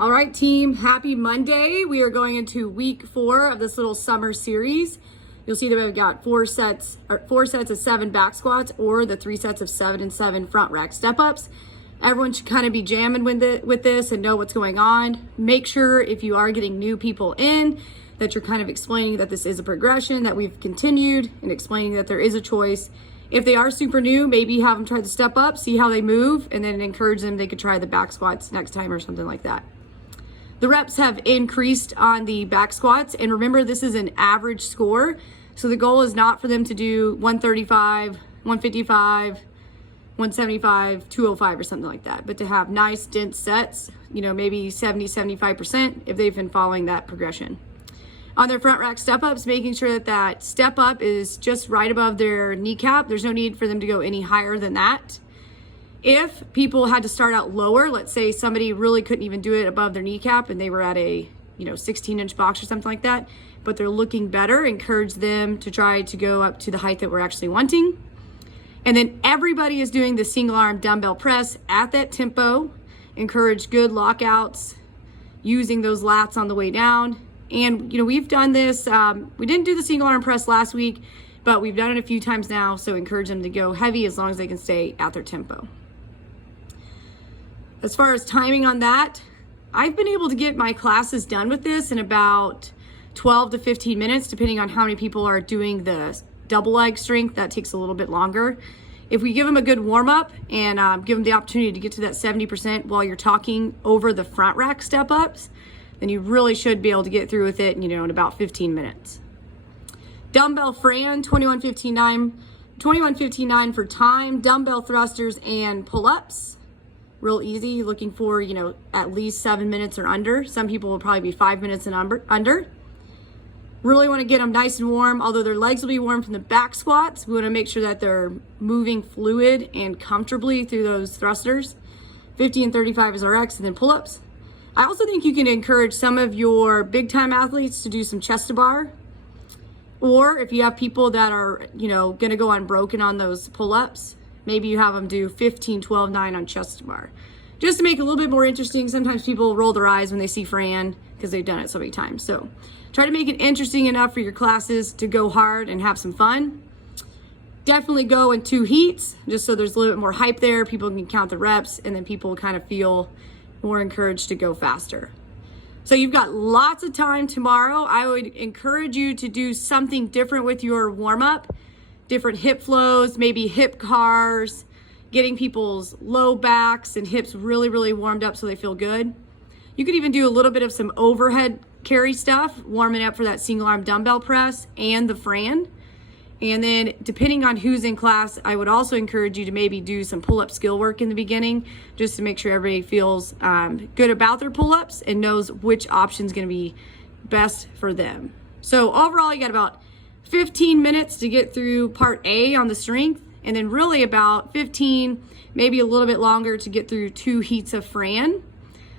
All right, team, happy Monday. We are going into week 4 of this little summer series. You'll see that we've got four sets of 7 back squats or the 3 sets of 7 and 7 front rack step ups. Everyone should kind of be jamming with this and know what's going on. Make sure if you are getting new people in that you're kind of explaining that this is a progression, that we've continued, and explaining that there is a choice. If they are super new, maybe have them try the step up, see how they move, and then encourage them they could try the back squats next time or something like that. The reps have increased on the back squats, and remember this is an average score, so the goal is not for them to do 135, 155, 175, 205 or something like that, but to have nice dense sets, maybe 70-75% if they've been following that progression. On their front rack step ups, making sure that that step up is just right above their kneecap. There's no need for them to go any higher than that. If people had to start out lower, let's say somebody really couldn't even do it above their kneecap and they were at a 16-inch box or something like that, but they're looking better, encourage them to try to go up to the height that we're actually wanting. And then everybody is doing the single arm dumbbell press at that tempo. Encourage good lockouts, using those lats on the way down. And we've done this, we didn't do the single arm press last week, but we've done it a few times now, so encourage them to go heavy as long as they can stay at their tempo. As far as timing on that, I've been able to get my classes done with this in about 12 to 15 minutes, depending on how many people are doing the double leg strength. That takes a little bit longer. If we give them a good warm up and give them the opportunity to get to that 70% while you're talking over the front rack step ups, then you really should be able to get through with it, in about 15 minutes. Dumbbell Fran, 21:59 for time, dumbbell thrusters and pull-ups. Real easy, looking for, at least 7 minutes or under. Some people will probably be 5 minutes and under. Really want to get them nice and warm, although their legs will be warm from the back squats. We want to make sure that they're moving fluid and comfortably through those thrusters. 50 and 35 is our X, and then pull-ups. I also think you can encourage some of your big time athletes to do some chest to bar. Or if you have people that are, going to go unbroken on those pull-ups, maybe you have them do 15, 12, 9 on chest to bar. Just to make it a little bit more interesting. Sometimes people roll their eyes when they see Fran because they've done it so many times. So try to make it interesting enough for your classes to go hard and have some fun. Definitely go in 2 heats, just so there's a little bit more hype there. People can count the reps, and then people kind of feel more encouraged to go faster. So you've got lots of time tomorrow. I would encourage you to do something different with your warm-up. Different hip flows, maybe hip cars, getting people's low backs and hips really, really warmed up so they feel good. You could even do a little bit of some overhead carry stuff, warming up for that single arm dumbbell press and the Fran. And then depending on who's in class, I would also encourage you to maybe do some pull-up skill work in the beginning, just to make sure everybody feels good about their pull-ups and knows which option is going to be best for them. So overall, you got about 15 minutes to get through part A on the strength, and then really about 15, maybe a little bit longer to get through 2 heats of Fran.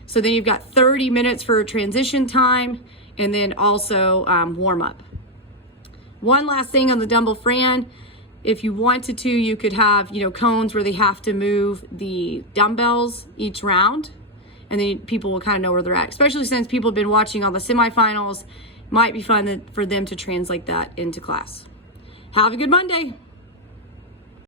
So then you've got 30 minutes for transition time, and then also warm up. One last thing on the dumbbell Fran, if you wanted to, you could have, cones where they have to move the dumbbells each round, and then people will kind of know where they're at, especially since people have been watching all the semifinals. Might be fun for them to translate that into class. Have a good Monday.